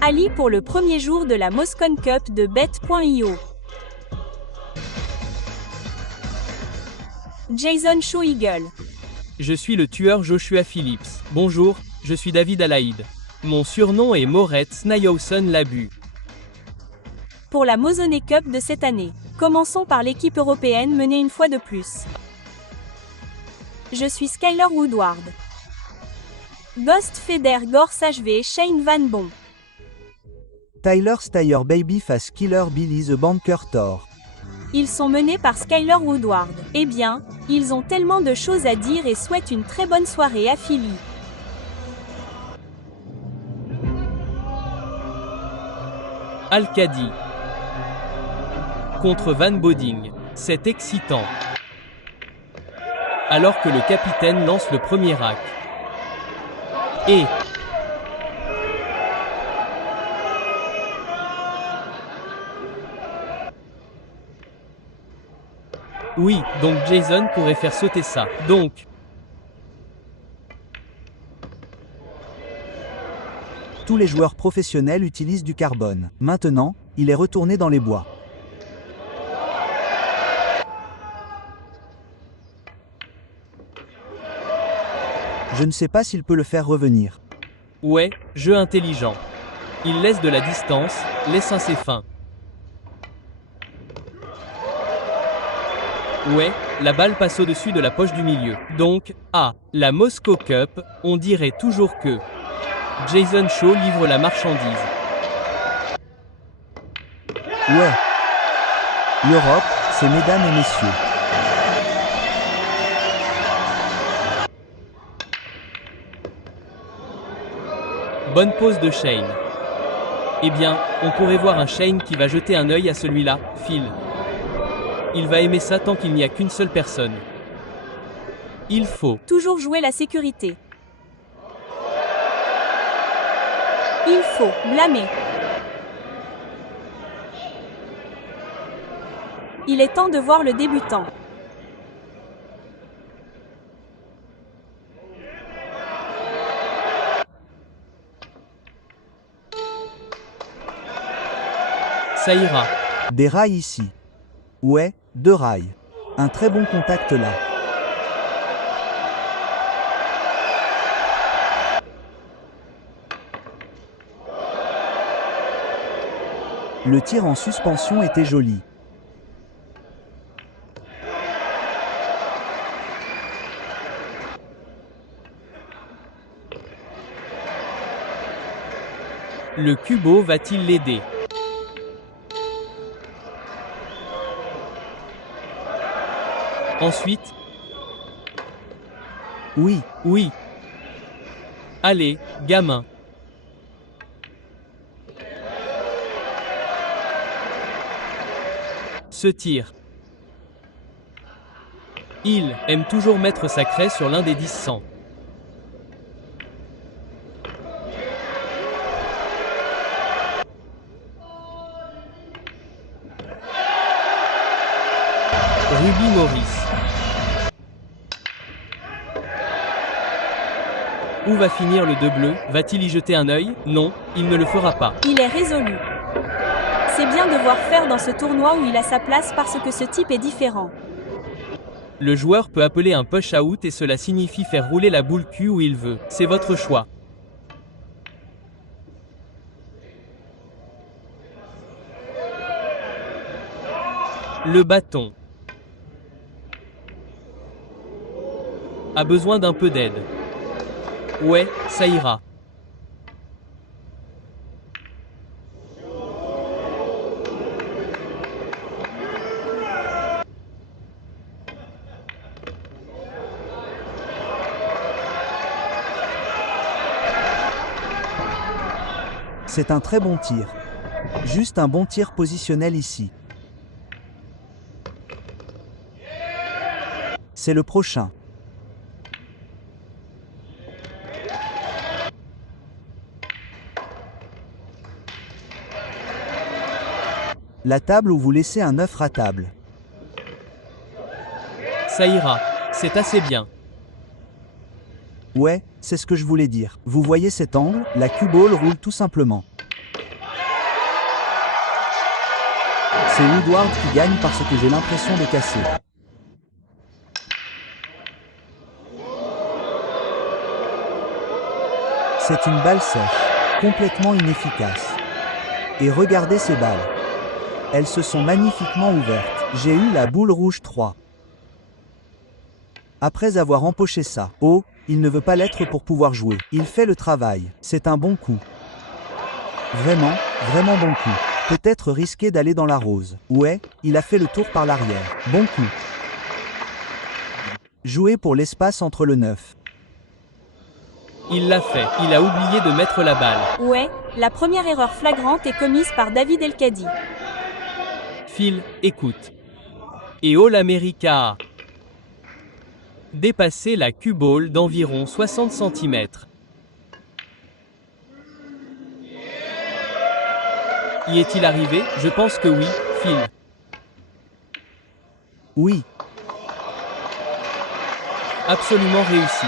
Ali pour le premier jour de la Moscone Cup de Bet.io. Jason Shaw Eagle. Je suis le tueur Joshua Phillips. Bonjour, je suis David Alaïd. Mon surnom est Moritz Nyhausen Labu. Pour la Moscone Cup de cette année, commençons par l'équipe européenne menée une fois de plus. Je suis Skyler Woodward. Ghost Feder Gorse HV Shane Van Bon. Tyler Steyer Babyface Killer Billy the Banker Thor. Ils sont menés par Skyler Woodward. Eh bien, ils ont tellement de choses à dire et souhaitent une très bonne soirée à Philly. Al-Khadi contre Van Boding. C'est excitant. Alors que le capitaine lance le premier rack. Et oui, donc Jason pourrait faire sauter ça. Donc Tous les joueurs professionnels utilisent du carbone. Maintenant, il est retourné dans les bois. Je ne sais pas s'il peut le faire revenir. ouais, jeu intelligent. Il laisse de la distance, l'essaim ses fins. Ouais, la balle passe au-dessus de la poche du milieu. Donc, la Moscow Cup, on dirait toujours que Jason Shaw livre la marchandise. Ouais. L'Europe, c'est mesdames et messieurs. Bonne pause de Shane. Eh bien, on pourrait voir un Shane qui va jeter un œil à celui-là, Phil. Il va aimer ça tant qu'il n'y a qu'une seule personne. Il faut Toujours jouer la sécurité. Il faut blâmer. Il est temps de voir le débutant. ça ira. Des rails ici. Ouais, 2 rails. Un très bon contact là. Le tir en suspension était joli. Le Cubo va-t-il l'aider? Ensuite, Oui, oui. Allez, gamin. Ce tir. Il aime toujours mettre sa craie sur l'un des 10-100. Ruby Morris. Où va finir le 2 bleu? Va-t-il y jeter un œil? Non, il ne le fera pas. Il est résolu. C'est bien de voir faire dans ce tournoi où il a sa place parce que ce type est différent. Le joueur peut appeler un push-out et cela signifie faire rouler la boule Q où il veut. C'est votre choix. Le bâton a besoin d'un peu d'aide. Ouais, ça ira. c'est un très bon tir. Juste un bon tir positionnel ici. C'est le prochain. La table où vous laissez un œuf ratable. Ça ira. C'est assez bien. Ouais, c'est ce que je voulais dire. Vous voyez cet angle? La cue ball roule tout simplement. C'est Woodward qui gagne parce que j'ai l'impression de casser. C'est une balle sèche, complètement inefficace. Et regardez ces balles. Elles se sont magnifiquement ouvertes. J'ai eu la boule rouge 3. Après avoir empoché ça, oh, il ne veut pas l'être pour pouvoir jouer. Il fait le travail. C'est un bon coup. Vraiment, vraiment bon coup. Peut-être risqué d'aller dans la rose. Ouais, il a fait le tour par l'arrière. Bon coup. Jouer pour l'espace entre le 9. Il l'a fait. Il a oublié de mettre la balle. Ouais, la première erreur flagrante est commise par David Elkadi. Phil, écoute. Et All America. Dépasser la Q-ball d'environ 60 cm. Y est-il arrivé? Je pense que oui, Phil. Oui. Absolument réussi.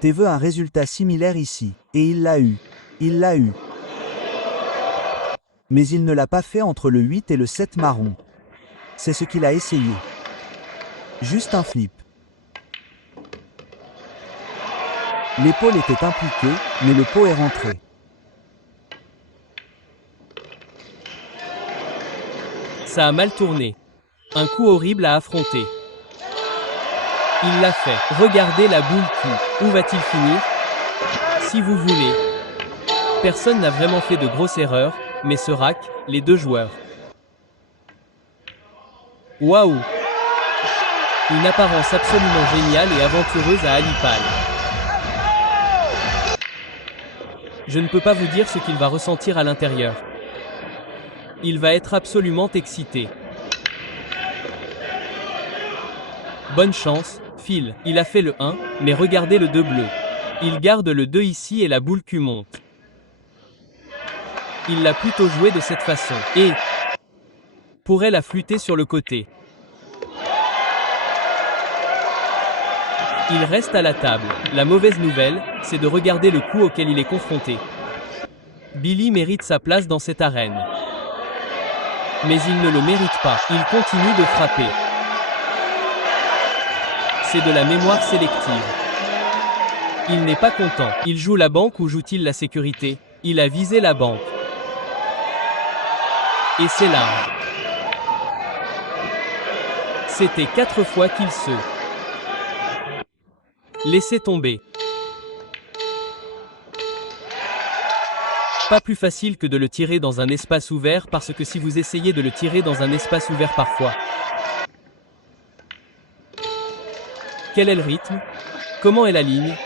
Tu veux un résultat similaire ici. Et il l'a eu. Il l'a eu. Mais il ne l'a pas fait entre le 8 et le 7 marron. C'est ce qu'il a essayé. Juste un flip. L'épaule était impliquée, mais le pot est rentré. Ça a mal tourné. Un coup horrible à affronter. Il l'a fait. Regardez la boule Q. Où va-t-il finir? Si vous voulez. Personne n'a vraiment fait de grosses erreurs, mais ce rack, les deux joueurs. Waouh! Une apparence absolument géniale et aventureuse à Alipal. Je ne peux pas vous dire ce qu'il va ressentir à l'intérieur. Il va être absolument excité. Bonne chance, Phil. Il a fait le 1, mais regardez le 2 bleu. Il garde le 2 ici et la boule Q monte. Il l'a plutôt joué de cette façon. Et pourrait la flûter sur le côté. Il reste à la table. La mauvaise nouvelle, c'est de regarder le coup auquel il est confronté. Billy mérite sa place dans cette arène. Mais il ne le mérite pas. Il continue de frapper. C'est de la mémoire sélective. Il n'est pas content. Il joue la banque ou joue-t-il la sécurité? Il a visé la banque. Et c'est large. C'était 4 fois qu'il se laissait tomber. Pas plus facile que de le tirer dans un espace ouvert parce que si vous essayez de le tirer dans un espace ouvert parfois. Quel est le rythme? Comment est la ligne?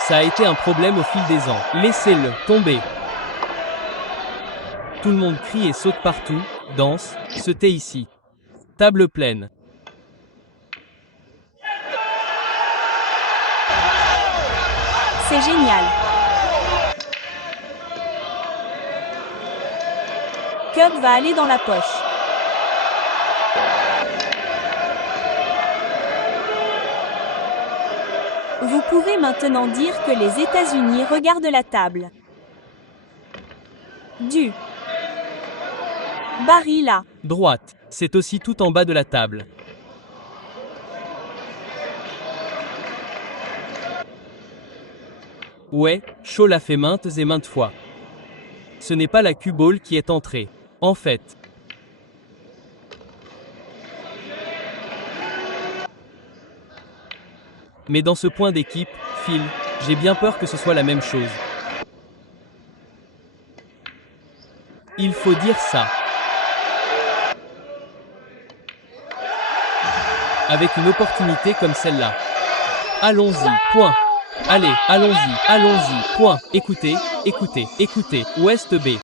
Ça a été un problème au fil des ans. Laissez-le tomber. Tout le monde crie et saute partout, danse, se tait ici. Table pleine. C'est génial. Cub va aller dans la poche. Vous pouvez maintenant dire que les États-Unis regardent la table. Du Barry là. Droite. C'est aussi tout en bas de la table. Ouais, Shaw l'a fait maintes et maintes fois. Ce n'est pas la Q-ball qui est entrée. En fait. Mais dans ce point d'équipe, Phil, j'ai bien peur que ce soit la même chose. Il faut dire ça. Avec une opportunité comme celle-là. Allons-y, point. Allez, allons-y, allons-y, point. Écoutez, écoutez, écoutez. Ouest B.